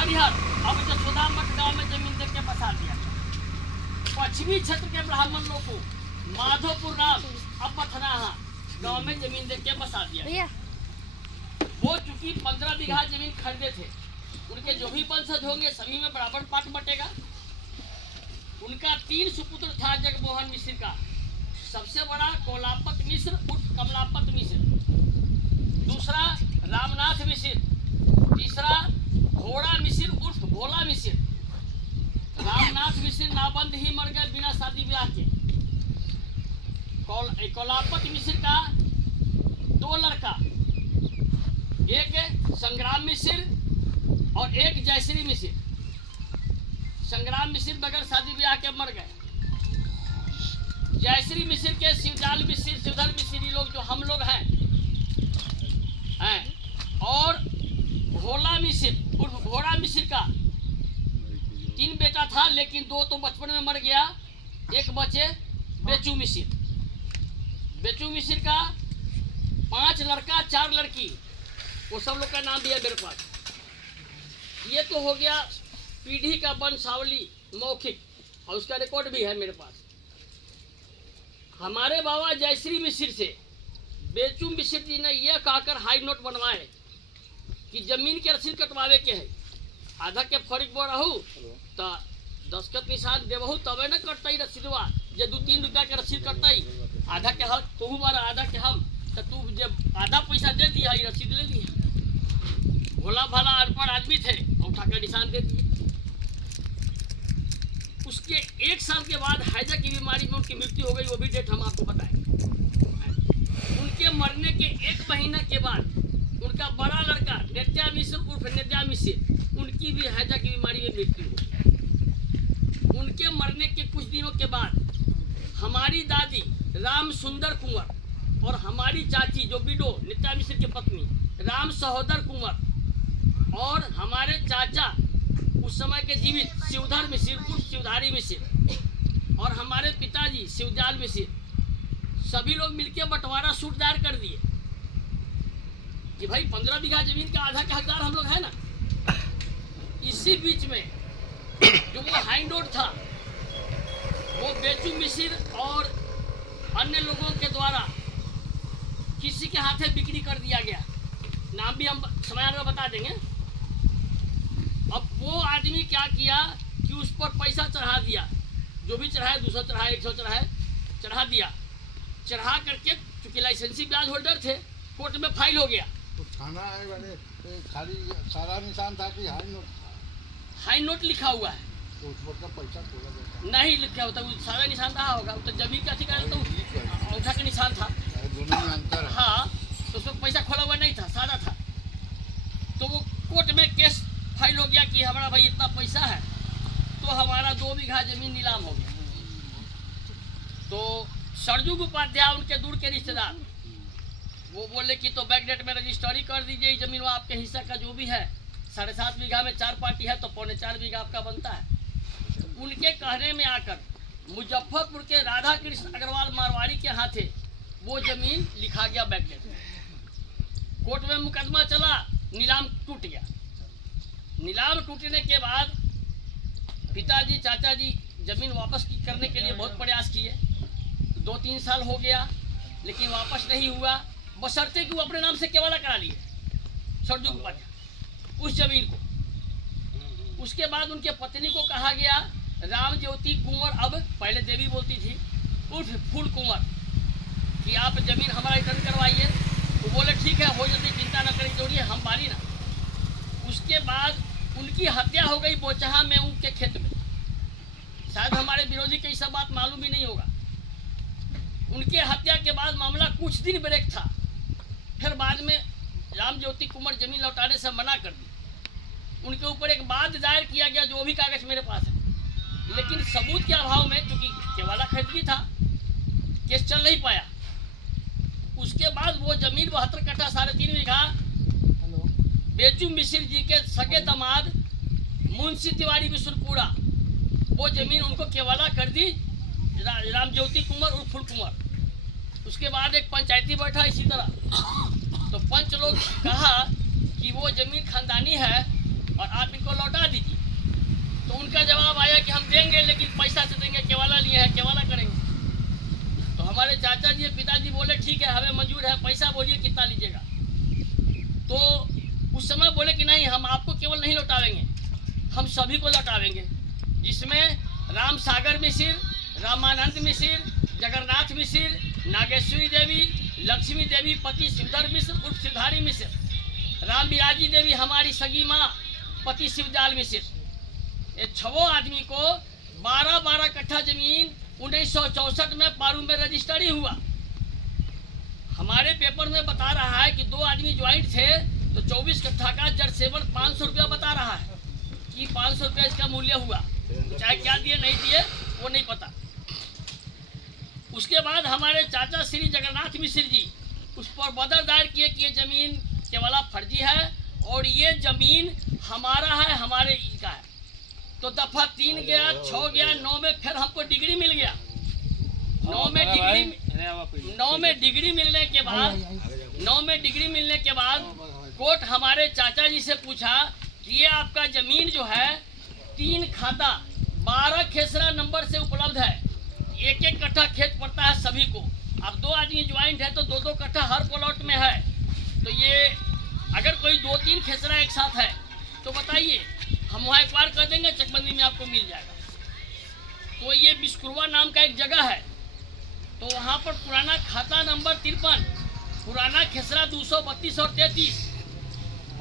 हरिहर अब जसोदा मठ गांव में जमीन दे के बसा दिया। पश्चिमी क्षेत्र के ब्राह्मण लोग को माधोपुर राम अब पथनाहा गांव में जमीन दे के बसा दिया। वो चूंकि 15 बीघा जमीन खरीदे थे, उनके जो भी वंशज होंगे सभी में बराबर पाठ बटेगा। उनका 3 सुपुत्र था जगमोहन मिश्र का। सबसे बड़ा कोलापत मिश्र उर्फ कमलापत मिश्र, दूसरा रामनाथ मिश्र, तीसरा घोड़ा मिश्र उर्फ भोला मिश्र। रामनाथ मिश्र नाबंद ही मर गए बिना शादी ब्याह के। कोलापत मिश्र का 2 लड़का, एक संग्राम मिश्र और एक जयश्री मिश्र। संग्राम मिश्र बगैर शादी ब्याह के मर गए। जयश्री मिश्र के शिवजाल मिश्र, शिवधर मिश्र, ये लोग जो हम लोग हैं और भोला मिश्र उर्फ घोड़ा मिश्र का 3 बेटा था, लेकिन 2 तो बचपन में मर गया। एक बचे बेचू मिश्र। बेचू मिश्र का 5 लड़का 4 लड़की, वो सब लोग का नाम भी है मेरे पास। ये तो हो गया पीढ़ी का वंशावली मौखिक, और उसका रिकॉर्ड भी है मेरे पास। हमारे बाबा जयश्री मिश्र से बेचू मिश्र जी ने यह कहकर हाई नोट बनवाए कि जमीन के रसीद कटवावे के है। आधा के फर्क बो रहू तो दस्खत निशान देवहू तबे न कटतई रसीदवा। जे 2-3 रुपया के रसीद कटतई, आधा के हक तू मारा आधा के हम, तो तू जब आधा पैसा दे दिया रसीद ले लिया। भोला भाला अनपढ़ आदमी थे, अंगूठा का निशान दे दिए। उसके 1 साल के बाद हैजा की बीमारी में उनकी मृत्यु हो गई। वो भी डेट हम आपको बताएंगे। उनके मरने के 1 महीना के बाद उनका बड़ा लड़का नित्या मिश्र उर्फ नित्या मिश्र, उनकी भी हैजा की बीमारी में मृत्यु हो गई। उनके मरने के कुछ दिनों के बाद हमारी दादी राम सुंदर कुंवर और हमारी चाची जो विडो नित्या मिश्र की पत्नी राम सहोदर कुंवर और हमारे चाचा उस समय के जीवित शिवधर मिश्र उर्फ शिवधारी मिश्र और हमारे पिताजी शिवजाल मिश्र, सभी लोग मिलकर बंटवारा सूट दायर कर दिए कि भाई 15 बीघा जमीन का आधा का हकदार हम लोग है ना। इसी बीच में जो वो हाई नोट था वो बेचू मिश्र और अन्य लोगों के द्वारा किसी के हाथे बिक्री कर दिया गया। नाम भी हम समय में बता देंगे। अब वो आदमी क्या किया कि उस पर पैसा चढ़ा दिया, जो भी चढ़ाए 200 चढ़ाए 100 चढ़ाए चढ़ा दिया। चढ़ा करके चूंकि लाइसेंसी ब्याज होल्डर थे, कोर्ट में फाइल हो गया। तो थाना है वाले खाली सारा निशान था कि हाई नोट था? हाई नोट लिखा हुआ है, तो उस पर का पैसा थोड़ा देता नहीं लिखा होता। वो सारा निशान रहा होगा, तो जमीन का अधिकार तो अंगूठा का निशान था। दोनों में अंतर है। हाँ, तो उसमें पैसा खोला हुआ नहीं था, सादा था। तो वो कोर्ट में केस फाइल हो गया कि हमारा भाई इतना पैसा है, तो हमारा 2 बीघा जमीन नीलाम हो गया। तो सरजुग उपाध्याय उनके दूर के रिश्तेदार वो बोले कि तो बैक डेट में रजिस्ट्री कर दीजिए जमीन, वो आपके हिस्सा का जो भी है 7.5 बीघा में 4 पार्टी है तो 4.25 बीघा आपका बनता है। उनके कहने में आकर मुजफ्फरपुर के राधा कृष्ण अग्रवाल मारवाड़ी के हाथे वो जमीन लिखा गया बैक डेट में। कोर्ट में मुकदमा चला, नीलाम टूट गया। नीलाम टूटने के बाद पिताजी चाचा जी जमीन वापस करने के लिए बहुत प्रयास किए। 2-3 साल हो गया लेकिन वापस नहीं हुआ, बशर्ते कि वो अपने नाम से केवाला करा लिए सरजुग उपाध्याय उस जमीन को। उसके बाद उनके पत्नी को कहा गया राम ज्योति कुंवर, अब पहले देवी बोलती थी, उर्फ फूल कुंवर, कि आप जमीन हमारा रिटर्न करवाइए। वो बोले ठीक है, हो जाती, चिंता न करें, जोड़िए हम बारी ना। उसके बाद उनकी हत्या हो गई बोचहा में उनके खेत में। शायद हमारे विरोधी को ये सब बात मालूम भी नहीं होगा। उनके हत्या के बाद मामला कुछ दिन ब्रेक था, फिर बाद में राम ज्योति कुंवर जमीन लौटाने से मना कर दी। उनके ऊपर एक वाद दायर किया गया, जो भी कागज मेरे पास है, लेकिन सबूत के अभाव में, क्योंकि केवाला खरीदी था, केस चल नहीं पाया। उसके बाद वो जमीन 72 कट्ठा 3.5 बीघा बेचू मिश्र जी के सगे दामाद मुंशी तिवारी बिशुनपुरा, वो जमीन उनको केवाला कर दी राम ज्योति कुंवर और फूल कुंवर। उसके बाद एक पंचायती बैठा इसी तरह, तो पंच लोग कहा कि वो जमीन खानदानी है और आप इनको लौटा दीजिए। तो उनका जवाब आया कि हम देंगे, लेकिन पैसा से देंगे, केवाला लिए हैं, केवाला करेंगे। तो हमारे चाचा जी पिताजी बोले ठीक है, हमें मंजूर है, पैसा बोलिए कितना लीजिएगा। तो उस समय बोले कि नहीं, हम आपको केवल नहीं लौटावेंगे, हम सभी को लौटावेंगे, जिसमें राम सागर मिश्र, रामानंद मिश्र, जगन्नाथ मिश्र, नागेश्वरी देवी, लक्ष्मी देवी पति शिवधर मिश्र उर्फ शिवधारी मिश्र, राम बिराजी देवी हमारी सगी माँ पति शिवजाल मिश्र, ये 6 आदमी को 12-12 कट्ठा जमीन 1964 में पारू में रजिस्ट्री हुआ। हमारे पेपर में बता रहा है कि 2 आदमी ज्वाइंट थे, तो 24 कट्ठा का जड़ सेवन 500 रुपया बता रहा है कि 500 रुपया इसका मूल्य हुआ। चाहे क्या दिए नहीं दिए वो नहीं पता। उसके बाद हमारे चाचा श्री जगन्नाथ मिश्र जी उस पर बदर दायर किए कि ये जमीन केवला फर्जी है और ये जमीन हमारा है, हमारे का है। तो दफा 3 गया, 6 गया, 9 में फिर हमको डिग्री मिल गया। 9 में डिग्री मिलने के बाद कोर्ट हमारे चाचा जी से पूछा कि ये आपका जमीन जो है 3 खाता 12 खेसरा नंबर से उपलब्ध है, 1-1 कट्ठा खेत पड़ता है सभी को। अब 2 आदमी ज्वाइंट है तो 2-2 कट्ठा हर प्लॉट में है। तो ये अगर कोई 2-3 खेसरा एक साथ है तो बताइए, हम वहाँ एक बार कर देंगे, चकबंदी में आपको मिल जाएगा। तो ये बिस्कुरवा नाम का एक जगह है, तो वहाँ पर पुराना खाता नंबर 53, पुराना खेसरा 232 और 33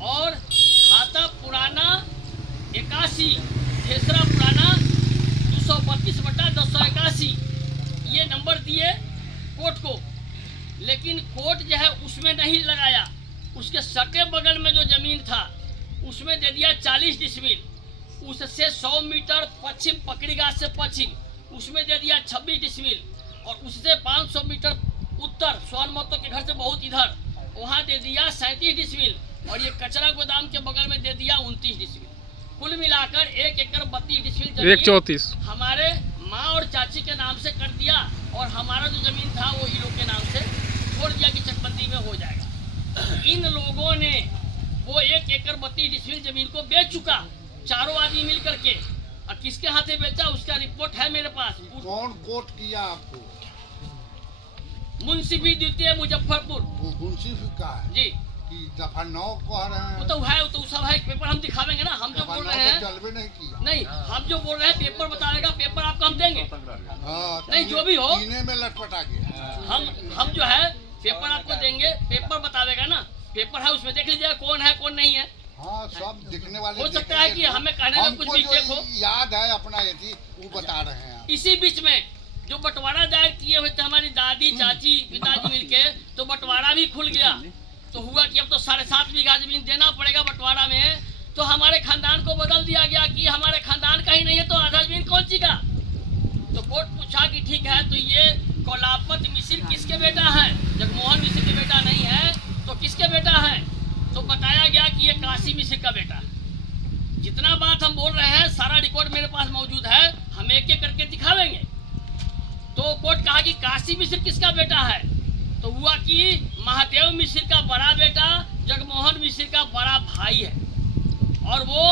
और खाता पुराना 81, खेसरा पुराना 232/1081 ये नंबर दिए कोर्ट को। लेकिन कोर्ट जो है उसमें नहीं लगाया, उसके सटे बगल में जो जमीन था उसमें दे दिया 40 डिसमिल, उससे 100 मीटर पश्चिम पकड़ीगाछ से पश्चिम उसमें दे दिया 26 डिसमिल, और उससे 500 मीटर उत्तर स्वर्ण महतो के घर से बहुत इधर वहाँ दे दिया 37 डिसमिल, और ये कचरा गोदाम के बगल में दे दिया 29 डिसमिल। कुल मिलाकर 1 एकड़ 32 डिसमिल जमीन हमारे माँ और चाची के नाम से कर दिया, और हमारा जो जमीन था वो इन लोग के नाम से छोड़ दिया कि चकबंदी में हो जाएगा। इन लोगों ने वो 1 एकड़ 32 डिसमिल जमीन को बेच चुका, चारों आदमी मिल करके। और किसके हाथे बेचा उसका रिपोर्ट है मेरे पास। कौन कोर्ट किया आपको? मुंसिफी द्वितीय मुजफ्फरपुर। मुंसिफी का है जी कि दफा 9 कह रहे हैं? वो तो है, वो तो सब है, पेपर हम दिखावेंगे ना। हम जो बोल रहे हैं चलबे नहीं किया। नहीं, हम जो बोल रहे हैं पेपर बताएगा, पेपर आपको हम देंगे। नहीं जो भी हो, सीने में लटपटा गया। हम जो है पेपर आपको देंगे, पेपर बतावेगा ना, पेपर है उसमें देख लीजिएगा कौन है कौन नहीं है। हाँ, सब दिखने वाले हो सकता है कि हमें कहने में कुछ भी देखो याद है अपना यदि वो बता रहे हैं। इसी बीच में जो बंटवारा दायर किए हुए थे हमारी दादी चाची पिताजी मिलके, तो बंटवारा भी खुल गया। तो हुआ कि अब तो 7.5 बीघा जमीन देना पड़ेगा बंटवारा में। तो हमारे खानदान को बदल दिया गया कि हमारे खानदान का ही नहीं है तो आधा जमीन कौन सी का। तो कोर्ट पूछा कि ठीक है, तो ये कोलापत मिश्र किसके बेटा है? जगमोहन मिश्र के बेटा नहीं है तो किसके बेटा है? तो बताया गया कि ये काशी मिश्र का बेटा है। जितना बात हम बोल रहे हैं सारा रिकॉर्ड मेरे पास मौजूद है, हम एक एक करके दिखावेंगे। तो कोर्ट कहा कि काशी मिश्र किसका बेटा है? तो हुआ कि महादेव मिश्र का बड़ा बेटा जगमोहन मिश्र का बड़ा भाई है, और वो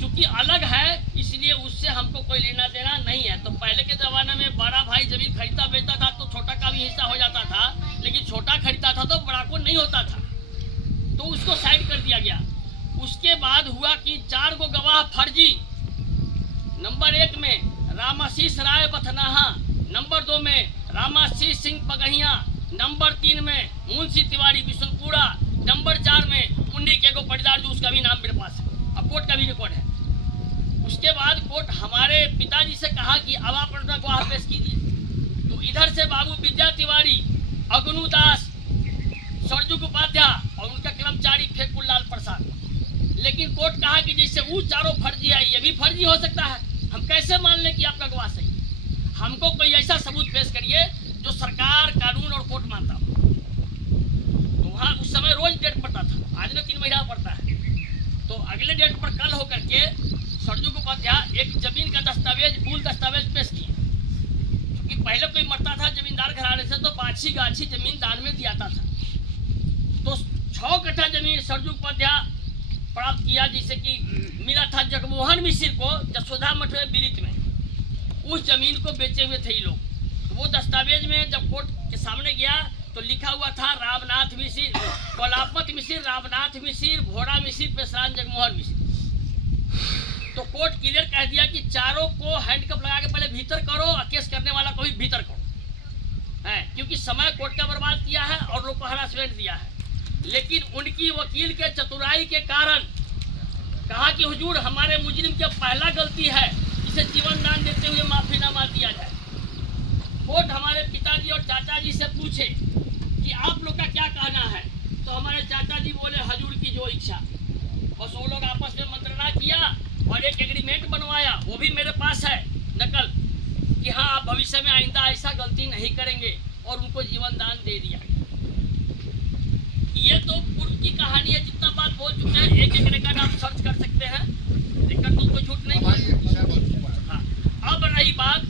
चूंकि अलग है इसलिए उससे हमको कोई लेना देना नहीं है। तो पहले के ज़माने में बड़ा भाई जमीन खरीदता बेचता था तो छोटा का भी हिस्सा हो जाता था, लेकिन छोटा खरीदता था तो बड़ा को नहीं होता था, तो उसको साइड कर दिया गया। उसके बाद हुआ कि 4 गो गवाह फर्जी, नंबर 1 में रामाशीष राय बथनाहा, नंबर 2 में रामाशीष सिंह पगहिया, नंबर 3 में मुंशी तिवारी बिशनपुरा, नंबर 4 में मुंडी के एगो पटीदार जो उसका भी नाम मेरे पास है, अब कोर्ट का भी रिकॉर्ड है। उसके बाद कोर्ट हमारे पिताजी से कहा कि अब आप अपना गवाह पेश कीजिए। तो इधर से बाबू विद्या तिवारी, अगनू दास, सरजुग उपाध्याय और उनका कर्मचारी फेकुल लाल प्रसाद। लेकिन कोर्ट कहा कि जैसे वो चारों फर्जी है ये भी फर्जी हो सकता है, हम कैसे मान लें कि आपका गवाह सही? हमको कोई ऐसा सबूत पेश करिए जो सरकार, कानून और कोर्ट मानता हो। तो वहाँ उस समय रोज डेट पड़ता था, आज ना 3 महीना पड़ता है। तो अगले डेट पर कल होकर के सरजुग उपाध्याय एक जमीन का दस्तावेज, मूल दस्तावेज पेश किए। क्योंकि पहले कोई मरता था जमींदार घराने से तो बाछी गाछी जमीन दान में दिया था। तो 6 कट्ठा जमीन सरजुग उपाध्याय प्राप्त किया, जैसे कि मिला था जगमोहन मिश्र को जसोदा मठ में बिरित में, उस जमीन को बेचे हुए थे ये लोग। तो वो दस्तावेज में जब कोर्ट के सामने गया तो लिखा हुआ था रामनाथ मिश्र, कोलापत मिश्र, रामनाथ मिश्र, भोरा मिश्र, पेशरान जगमोहन मिश्र। तो कोर्ट क्लियर कह दिया कि चारों को हैंडकप लगा के पहले भीतर करो और केस करने वाला को भी भीतर करो, है, क्योंकि समय कोर्ट का बर्बाद किया है और लोग को हरासमेंट दिया है। लेकिन उनकी वकील के चतुराई के कारण कहा कि हुजूर हमारे मुजरिम की पहला गलती है, इसे जीवन दान देते हुए माफीनामा दिया जाए। कोर्ट हमारे पिताजी और चाचा जी से पूछे कि आप लोग का क्या कहना है, तो हमारे चाचा जी बोले हजूर की जो इच्छा। बस वो लोग आपस में मंत्रणा किया और एक एग्रीमेंट बनवाया, वो भी मेरे पास है नकल, कि हाँ आप भविष्य में आइंदा ऐसा गलती नहीं करेंगे, और उनको जीवन दान दे दिया गया। ये तो पूर्व की कहानी है, जितना बात बोल चुके हैं एक एक रिकॉर्ड आप सर्च कर सकते हैं, रिकॉर्ड तो कोई झूठ नहीं है। हाँ, अब रही बात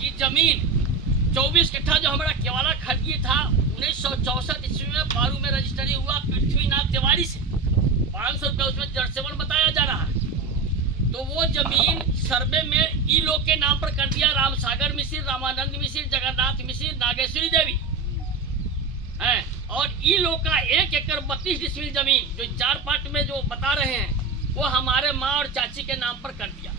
कि जमीन 24 कट्ठा जो हमारा केवाला खड़गी था 1964 ईस्वी में पारू में रजिस्ट्री हुआ पृथ्वीनाथ तिवारी से, 500 रुपये उसमें जड़सेवन बताया जा रहा है। तो वो जमीन सर्वे में ई लोग के नाम पर कर दिया, रामसागर मिश्र, रामानंद मिश्र, जगन्नाथ मिश्र, नागेश्वरी देवी है। और ई लोग का 1 एकड़ 32 डिसमिल जमीन जो 4 पार्ट में जो बता रहे हैं वो हमारे माँ और चाची के नाम पर कर दिया।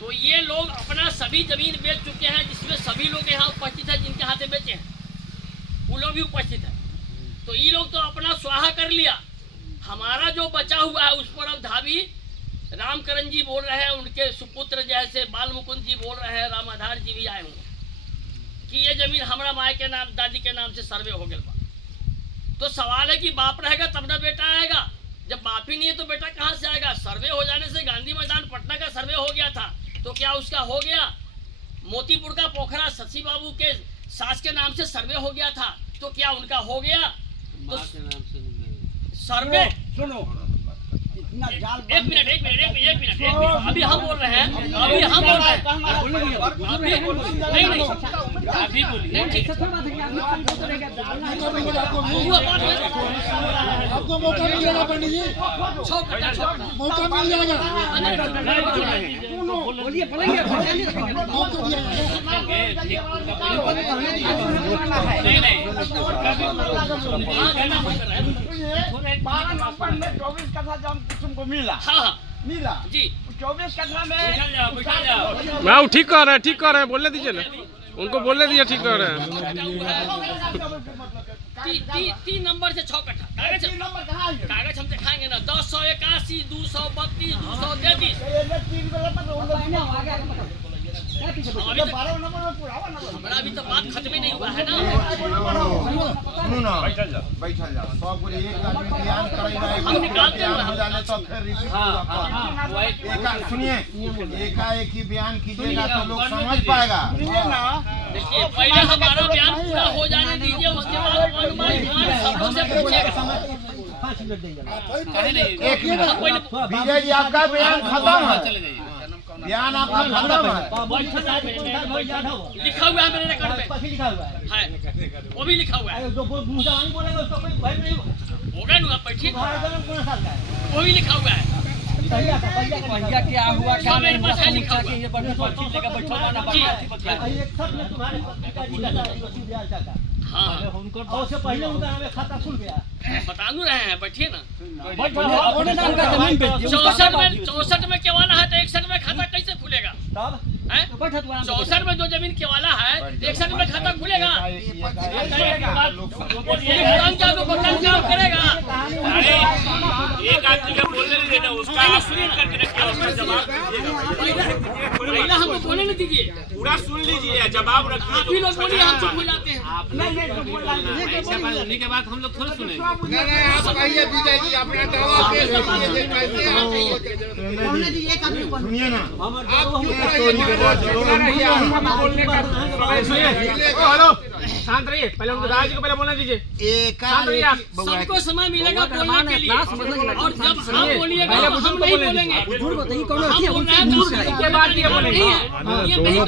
तो ये लोग अपना सभी जमीन बेच चुके हैं, जिसमें सभी लोग यहाँ उपस्थित हैं, जिनके हाथ बेचे हैं वो लोग भी उपस्थित है। तो ये लोग तो अपना स्वाहा कर लिया, हमारा जो बचा हुआ है उस पर अब धाबी रामकरण जी बोल रहे हैं, उनके सुपुत्र जैसे बाल मुकुंद जी बोल रहे हैं, रामाधार जी भी आए हुए कि ये जमीन हमारा माए के नाम दादी के नाम से सर्वे हो गया। तो सवाल है कि बाप रहेगा तब ना बेटा आएगा, जब बाप ही नहीं है तो बेटा कहाँ से आएगा। सर्वे हो जाने से गांधी मैदान पटना का सर्वे हो गया था, तो क्या उसका हो गया? मोतीपुर का पोखरा शशि बाबू के सास के नाम से सर्वे हो गया था, तो क्या उनका हो गया? तो सर्वे सुनो एक मिनट अभी हम बोल रहे हैं, अभी हम बोल रहे हैं, अभी बोलिए ठीक आपको मौका मिल जाएगा पंडित जी, मौका मिल जाएगा, बोलिए बोलिए मौका दिया 24 कथा जम तुमको मिला। हाँ मिला जी, 24 कथा में मैं ठीक कर रहे हैं बोलने दीजिए ना, उनको बोलने दीजिए, ठीक कर रहे हैं। 3 नंबर से 6 कट्ठा कागज, नंबर कहाँ है? कागज हम दिखाएंगे ना, 1081 232 233 अभी तक 12 नंबर में पुरावा नंबर हमारा अभी तो बात खत्म ही नहीं हुआ है ना। सुनो ना, बैठल जाओ, सब बोले एक आदमी बयान करेगा, हम निकालते हैं हो जाने तो फिर रिपीट होगा। सुनिए, एकाएक ही बयान कीजिएगा तो लोग समझ पाएगा। देखिए पहले हमारा बयान पूरा हो जाने दीजिए, उसके बाद सबों से पूछेगा। विजय जी आपका बयान खत्म है, बयान आपका खत्म है। लिखा हुआ है मेरे रिकॉर्ड में, है वो भी लिखा हुआ है, होगा ना, आप बैठिए, वो भी लिखा हुआ है। भैया क्या हुआ सब मेरे पास है लिखा हुआ। ये हाँ उससे पहले उनका हमें खाता खुल गया। बता दू रहे हैं, बैठिए ना। जमीन बेच 64 में केवाला है तो 61 में खाता कैसे खुलेगा? तब हैं? 64 में जो जमीन केवाला है 61 में खाता खुलेगा? काम करेगा। एक आदमी का बोलने नहीं देना, उसका आप सुन करके रखिए, उसका जवाब पहला हमको बोलने नहीं दीजिए, पूरा सुन लीजिए, जवाब रखिए। आप ही लोग बोलिए, हम चुप हो जाते हैं। ऐसा बात होने के बाद हम लोग थोड़ा सुनेंगे। नहीं आप कहिए विजय जी अपना दावा पेश कीजिए, कैसे आप सुनिए ना, आप चुप रहिए, बोलने का हेलो शांत रहिए, पहले उनको दादाजी को पहले बोलने दीजिए। शांत रहिए आप। सबको समय मिलेगा बोलने के लिए, और जब आप बोलिएगा तो हम नहीं बोलेंगे। बुजुर्ग बताइए कौन हम बोल रहे हैं बुजुर्ग के बाद ये बोलेंगे। नहीं है, ये नहीं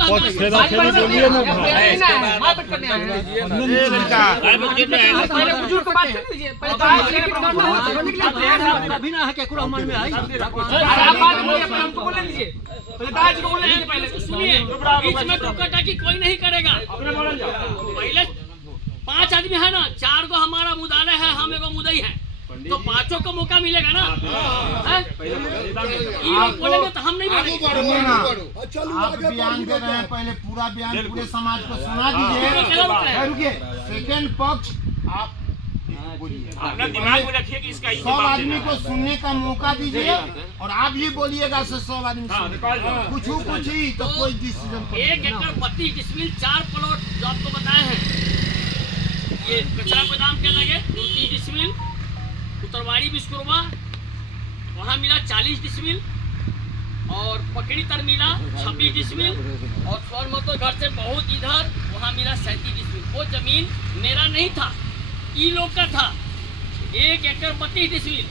पहले बुजुर्ग को बात करने दीजिए, पहले दादाजी अभी ना है केकुरा मन में आई आप बात बोलिए, पहले हमको बोलने दीजिए, पहले दादाजी को बोलने दीजिए। पहले सुनिए, बीच में टोका-टाकी कोई नहीं करेगा। पहले 5 आदमी है ना, 4 को हमारा मुदाले है, हम एगो मुदई है, तो 5 को मौका मिलेगा ना। ये लोग बोलेंगे तो हम नहीं बोलेंगे। आप बयान दे रहे हैं, पहले पूरा बयान पूरे समाज को सुना दीजिए। रुकिए, सेकंड पक्ष आप बोलिए, अपना दिमाग में रखिए कि इसका 100 आदमी को सुनने का मौका दीजिए, और आप भी बोलिएगा 100 आदमी कुछ ही तो कोई डिसीजन। 1 एकड़ 32 डिसमिल 4 प्लॉट जो आपको बताए हैं, ये कचरा गोदाम के लगे 30 डिसमिल, उत्तरवाड़ी बिस्कुरवा वहाँ मिला 40 डिसमिल, और पकड़ी तर मिला 26 डिसमिल, और स्वर्ण घर से बहुत इधर वहाँ मिला 37 डिसमिल। वो जमीन मेरा नहीं था, ई लोग का था। 1 एकड़ 32 डिसमिल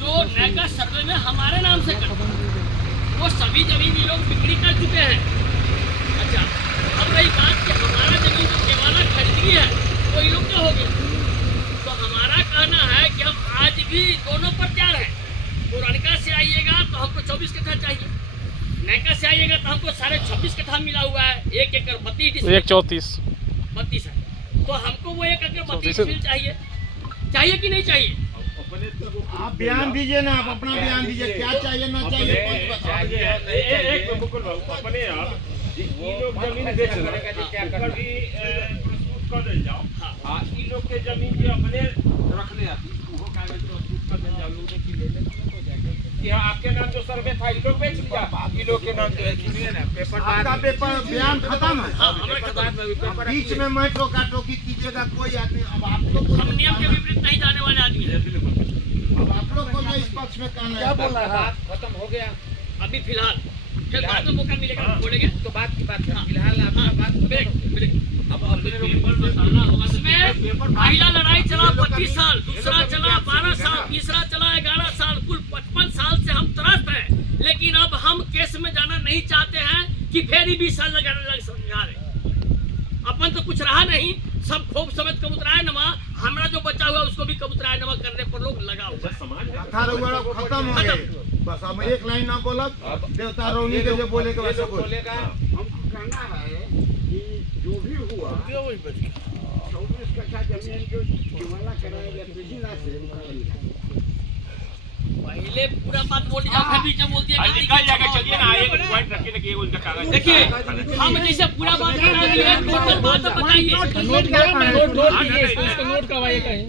जो नैका सर्वे में हमारे नाम से करता, वो सभी जमीन ये लोग बिक्री कर चुके हैं। अच्छा, अब रही बात कि हमारा जमीन जो केवाला खरीदी है वो ये लोग क्या हो गया, तो हमारा कहना है कि हम आज भी दोनों पर तैयार हैं। पुरानका से आइएगा तो हमको 24 कट्ठा चाहिए, नैका से आइएगा तो हमको 26.5 कट्ठा मिला हुआ है। 1 एकड़ 32 डिसमिल 32 है, तो हमको वो 1 एकड़ 32 डिसमिल चाहिए कि नहीं चाहिए? आप बयान दीजिए ना, आप अपना बयान दीजिए, क्या चाहिए ना चाहिए। एक मुकुल बाबू अपने आप ये लोग जमीन बेच रहे हैं, ऊपर भी प्रस्तुत कर दे जाओ। हाँ, ये लोग के जमीन भी अपने रख ले आती, वो कागज प्रस्तुत कर दे जाओ, लोगों की ले ले कि हाँ आपके नाम जो सर्वे था ये लोग बेच लिया, ये लोग के नाम जो है पेपर आपका पेपर बयान खत्म है। हाँ, हमारे खत्म। बीच में मैं टोका टोकी कीजिएगा कोई आदमी। अब आप लोग हम नियम के विपरीत नहीं जाने वाले आदमी हैं। अब आप लोग को जो इस पक्ष में कहना है, क्या बोल रहा है, खत्म हो गया अभी फिलहाल, फिर बाद में मौका मिलेगा बोलेंगे तो बात की बात है। फिलहाल आपका बात इसमें पहला लड़ाई चला 25 साल, दूसरा चला 12 साल, तीसरा चला 11 साल, कुल 55 साल से हम त्रस्त हैं। लेकिन अब हम केस में जाना नहीं चाहते हैं कि फिर ही 20 साल लग समझा रहे। अपन तो कुछ रहा नहीं, सब खूब समेत कबूतराय नमा, हमारा जो बचा हुआ उसको भी कबूतराय नमा करने पर लोग लगा हुआ है। 18 खत्म हो गए, बस अब एक लाइन ना बोला, देवता रोनी के जो बोले के वैसे बोलेगा। हमको कहना है कि जो भी हुआ 24 कट्ठा जमीन जो केवाला कराएगा पिछला से पहले पूरा बात बोल दिया, फिर बीच में बोल दिया निकल जाएगा। चलिए ना, एक पॉइंट रखिए कि उनका कागज देखिए, हम जैसे पूरा बात बता दिए, टोटल बात बताइए। नोट करवाइए कहीं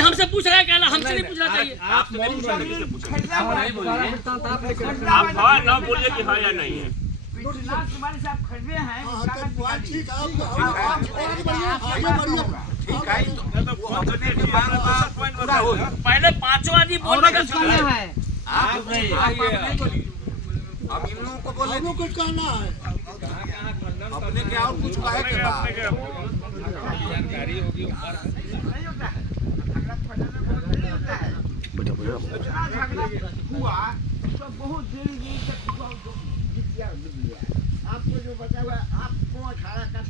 हमसे पूछ रहा है क्या, हमसे नहीं पूछना चाहिए। आप हाँ ना बोलिए कि हाँ या नहीं है। तुम्हारे साथ खरीदे हैं ठीक पहले 5 आदमी बोलने का है। अब इन लोगों को बोले कुछ कहना है अपने के और कुछ कहे के बाद जानकारी होगी हुआ तो बहुत देरी तक आपको जो बचा हुआ आपको 18 का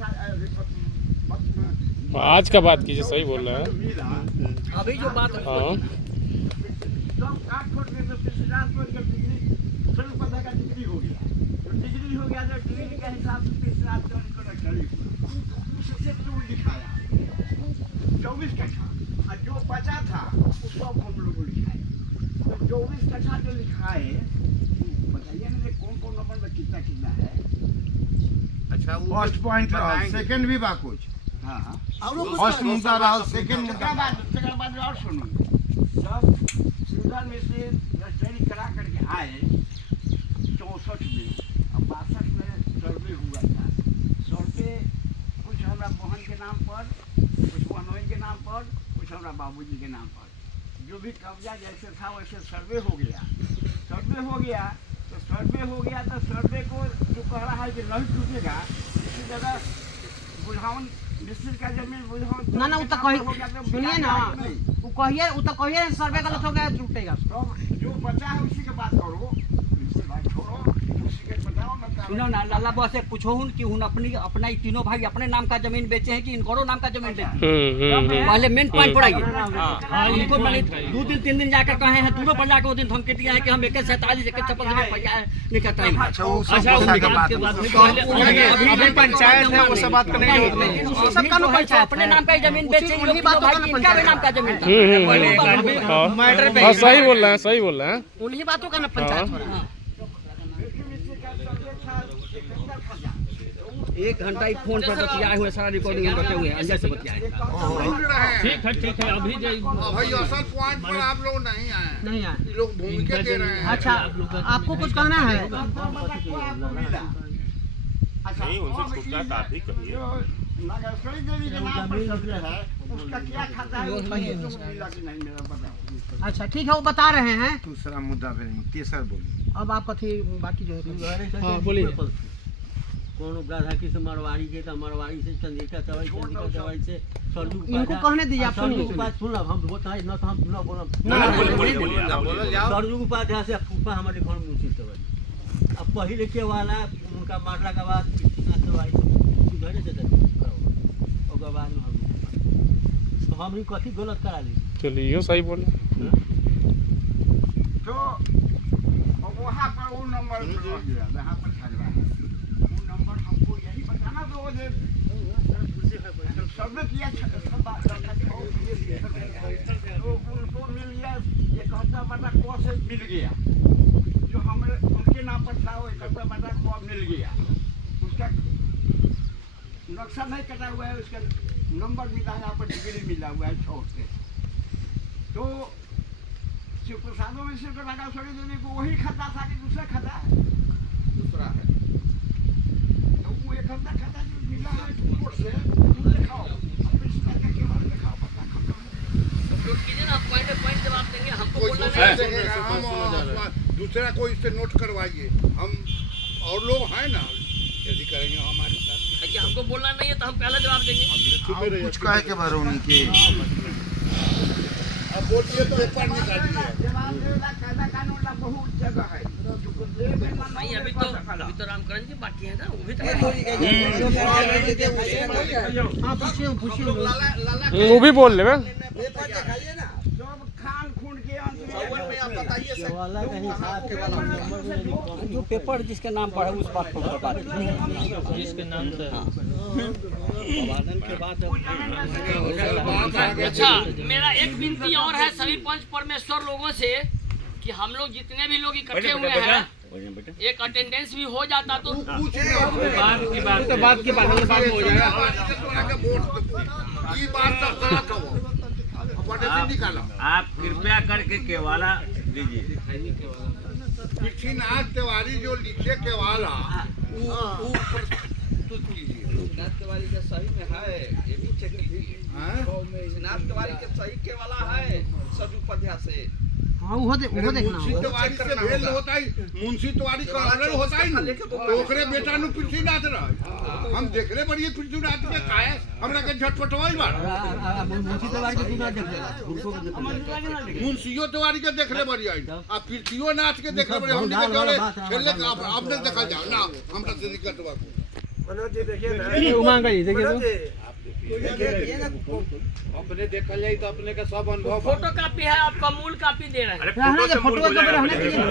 आज का बात कीजिए, सही बोल रहे हैं अभी जो बात है। हाँ, डिग्री हो गया तो डिग्री के हिसाब से लिखाया 24 कट्ठा, और जो बचा था वो सब हम लोग लिखाए। तो 24 कट्ठा जो लिखाए, बताइए ना कौन कौन नंबर में कितना है। अच्छा, फर्स्ट पॉइंट रहा, सेकंड भी बा कुछ। हाँ, फर्स्ट मुद्दा रहा, सेकंड मुद्दा बाद और सुनो, जब सुधार में से रजिस्ट्री करा करके आए 64 में, अब 62 में सर्वे हुआ था। सर्वे कुछ हमारा मोहन के नाम पर, कुछ मनोज के नाम पर, कुछ हमारा बाबूजी के नाम पर। जो भी कब्जा जैसे था वैसे सर्वे हो गया। सर्वे हो गया तो सर्वे हो गया तो सर्वे को जो कह रहा है कि नहीं टूटेगा, इसी जगह बुझावन मिस्त्री का जमीन बुझावन ना ना वो तो कही सुनिए ना, वो कहिए सर्वे गलत हो गया टूटेगा। तो जो बचा है उसी के बात करो, इससे बात छोड़ो, उसी के बताओ ना। सुनो ना लाला बस एक पूछो हूँ कि उन अपना ही तीनों भाई अपने नाम का जमीन बेचे हैं कि इनको नाम का जमीन बेचे हैं? पहले मेन पॉइंट पड़ाइए। उनको मैंने 2 दिन 3 दिन जाकर कहे हैं, दूरों पर जाकर वो दिन धमकी दिया है कि हम 147 156 में पैसा नहीं करता है। अभी पंचायत है, वो सब बात करने सब का पंचायत अपने नाम का ही जमीन बेचे, उन्हीं बातों का इनका भी नाम का जमीन था। मैटर हाँ सही बोल रहे हैं, सही बोल रहे हैं। उन्हीं बातों का ना पंचायत हो रहा है। 1 घंटा ही फोन पर बतियाए हुए, सारा रिकॉर्डिंग हम रखे हुए हैं, अंदर से बतियाए। ठीक है अभी भाई असल पॉइंट पर आप लोग नहीं आए, नहीं आए। ये लोग भूमिका दे रहे हैं। अच्छा आपको कुछ कहना है? नहीं, उनसे पूछता था, आप ही कहिए। नागेश्वरी देवी के नाम पर सर्वे है, उसका क्या खाता है, उसको मिला कि नहीं मेरा बताओ। अच्छा ठीक है, वो बता रहे हैं। दूसरा मुद्दा पे तेसर बोलिए। अब आप कथी बाकी जो है बोलिए। कौन अपराध है किस मरवाड़ी के तो मरवाड़ी से चंद्रिका दवाई से इनको कहने दीजिए। आप सुन हम बताए ना तो हम ना बोला सरजू उपाध्याय से फूफा हमारे घर में उचित दवाई। अब पहले के वाला उनका मारला के बाद दवाई सुधरे से और बाद में हम तो कथी गलत करा ली। चलिए सही बोले। तो वहाँ पर वो नंबर जहाँ पर झगड़ा है, वो नंबर हमको यही बताना तो सर्वे किया तो उनको मिल गया 71 से मिल गया, जो हमें उनके नाम पर था वो 71 मिल गया। उसका नक्शा नहीं कटा हुआ है, उसका नंबर मिला है, यहाँ पर डिग्री मिला हुआ है 6 से। तो शिव प्रसादों में सिर्फ नागेश्वरी देवी को वही खाता था कि दूसरा खाता है? दूसरा है। तो वो एक खाता खाता जो मिला है कोर्ट से, दिखाओ अपने का केवल दिखाओ, पता खत्म। तो कीजिए ना, पॉइंट जवाब देंगे, हमको बोलना नहीं। दूसरा कोई इससे नोट करवाइए, हम और लोग हैं ना, यदि करेंगे हमारे साथ। कि हमको बोलना नहीं है तो हम पहला जवाब देंगे। कुछ कहे के बारे उनके अब बोलिए तो पेपर निकालिए। जवाब देना कायदा कानून ला बहुत जगह है। नहीं अभी तो रामकरण जी बाकी है ना, वो भी तो वो भी बोल ले। पेपर दिखाइए ना, सब खान खून के अंत में आप बताइए जो पेपर जिसके नाम पर है उस बात पर बात जिसके नाम से के बाद। अच्छा मेरा एक विनती और है सभी पंच परमेश्वर लोगों से कि हम लोग जितने भी लोग इकट्ठे हुए हैं, एक अटेंडेंस भी हो जाता तो बात की बात हो जाएगा। आप कृपया करके केवाला दीजिए। पृथ्वीनाथ तिवारी जो लिखे केवाला वो प्रस्तुत कीजिए। तिवारी का सही में है, ये भी चेक कीजिए। नाथ तिवारी के सही के वाला है सरजू उपाध्याय से। हाँ वो देखना मुंशी तिवारी से भेल होता है, मुंशी तिवारी का ऑर्डर होता है ना, तो ओकरे बेटा नु पृथ्वीनाथ रहा। हम देखले बड़ी पृथ्वीनाथ के काहे हमरा के झटपटवाई बार मुंशी तिवारी के दुना देख ले मुंशियो तिवारी के देखले बड़ी आई आ पृथ्वीयो नाथ के देखले बड़ी हम के जोड़े खेले अब ने देखा जाओ ना हमरा से निकट बा। मनोज जी देखिए ना, उमांग जी देखिए अपने देखा जाए तो अपने का सब अनुभव। फोटो कापी है, आपका मूल कापी दे रहे हैं। फोटो रहने दीजिए।